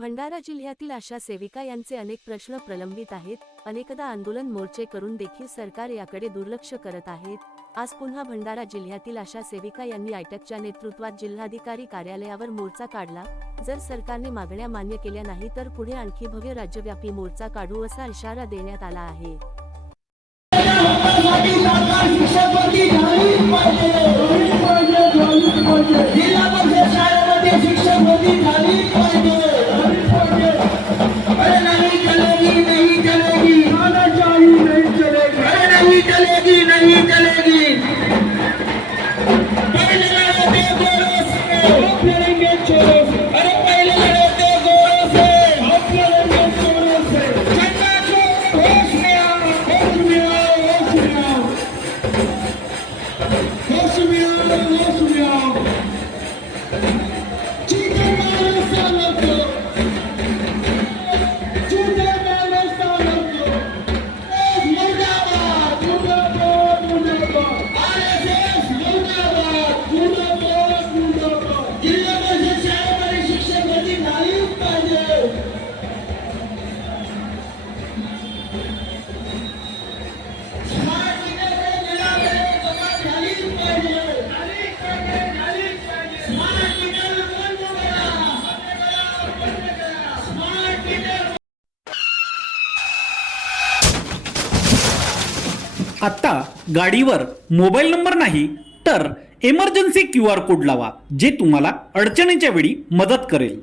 भंडारा जिल्ह्यातील आशा सेविका यांचे अनेक प्रश्न प्रलंबित आहेत। अनेकदा आंदोलन मोर्चे करून देखील सरकार याकडे दुर्लक्ष करत आहेत। आज पुन्हा भंडारा जिल्ह्यातील आशा सेविका यांनी आयटकच्या नेतृत्वात जिल्हाधिकारी कार्यालयावर मोर्चा काढला। जर सरकारने मागण्या मान्य केल्या नाही तर पुढे आणखी भव्य राज्यव्यापी मोर्चा काढू असा इशारा देण्यात आला आहे। आता गाडीवर मोबाईल नंबर नाही तर इमर्जन्सी QR कोड लावा, जे तुम्हाला अडचणीच्या वेळी मदत करेल।